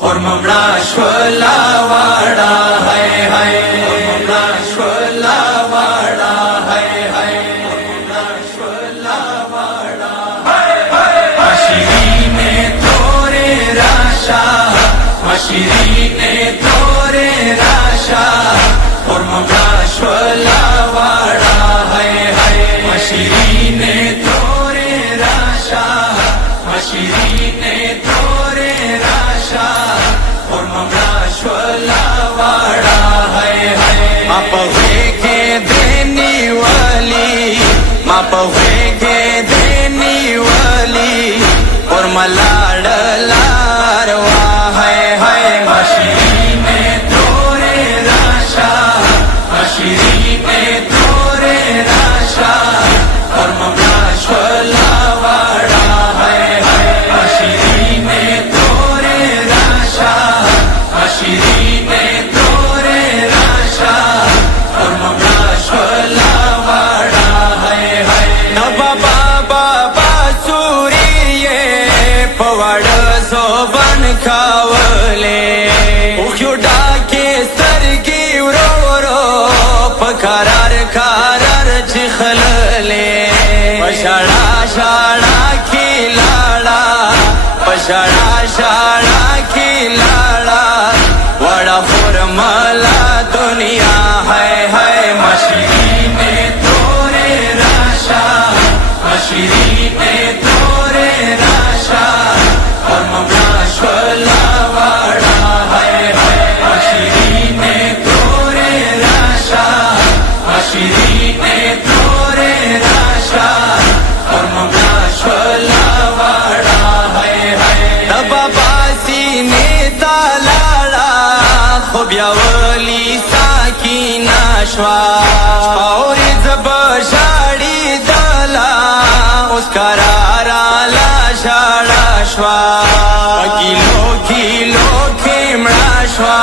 खुरममड़ा शोला वाड़ा है खुरममड़ा शोला वाड़ा है खुरममड़ा शोला वाड़ा मशीने तोरे राशा मशीने तोरे राशा खुरममड़ा शोला वाड़ा है मशीने तोरे राशा मशीने तोरे राशा खुरममड़ा शोला वाड़ा है माप के देनी वाली माप के देनी वाली खुरमलाड़ लारवा है मशीने तोरे राशा मशीने तोरे राशा खुरममड़ा शोला वाड़ा है मशीने तोरे राशा मशीने तोरे राशा खुरममड़ा शोला वाड़ा है नबा बाबा बासुरिये पवाड़ सोबन खावले उख्युडा के सरगी रो रो पखारार खारार चिखलले पशाड़ा शाड़ा खिलाड़ा पशाड़ा शाड़ा खिलाड़ा वड़ा खुरमला दुनिया है मशीने तोरे राशा मशीने तोरे राशा खुरममड़ा शोला वाड़ा है मशीने तोरे राशा मशीने तोरे राशा खुरममड़ा शोला वाड़ा है बाबा सीने तालाड़ा खुबियावली साकीना श्वा और जब शाड़ी दला उसका राला शाड़ा श्वा kilo kilo Khemda श्वा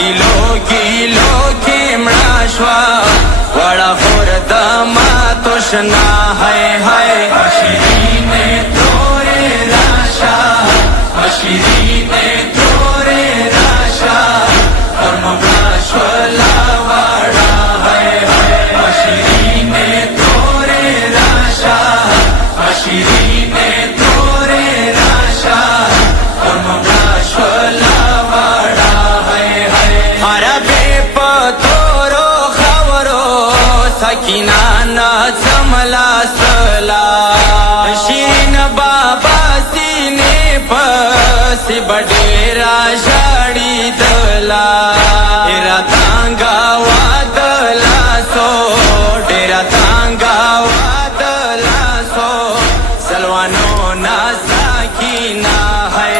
kilo kilo Khemda श्वा बड़ा खुर दमा तुषना है मशीने तोरे राशा मशीने तोरे राशा खुरममड़ा शोला वाड़ा है मशीने तोरे राशा मशीने तोरे राशा खुरममड़ा शोला वाड़ा है अरबे पतोरो खबरो सकीना न चमला सला शीन बाबा सीने पसी बडेरा शाड़ी दला डेरा तांगा वादला सो डेरा तांगा वादला सो सलवानो ना साकीना है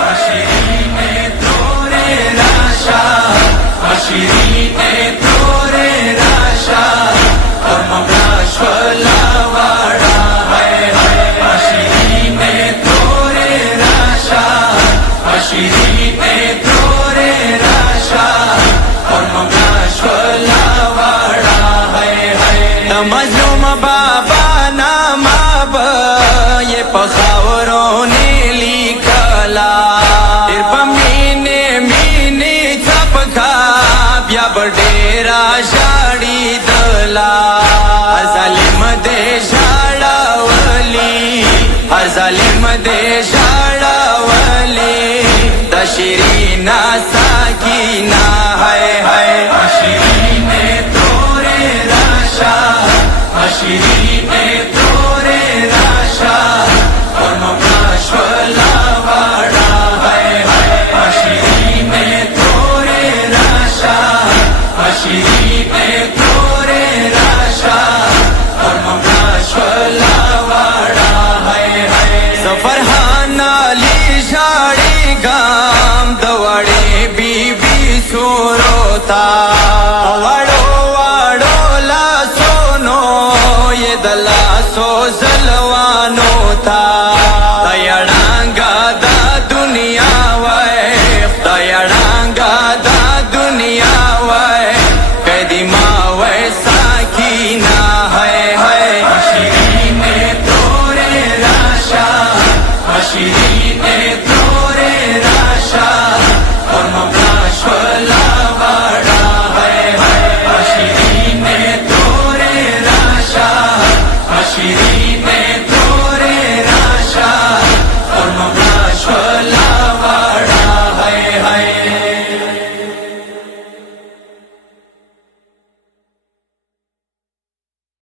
मशीने तोरे राशा मशीने तोरे राशा खुरममड़ा शोला वाड़ा है मशीने तोरे राशा मशीने तोरे राशा खुरममड़ा शोला वाड़ा है मजलूम बाबा नामाब ये पखावरों ने लिखला मीने मीने छपका ब्या बडेरा शाड़ी दला जालिम दे शाड़ावली जालिम दे शाड़ावली दशरीना साकीना है मशीने तोरे राशा मशीने तोरे राशा खुरममड़ा शोला वाड़ा है मशीने तोरे राशा मशीने तोरे राशा खुरममड़ा शोला वाड़ा है सफरहाना ली शाड़ी गाम दवाड़े बीबी सोरोता वाड़ो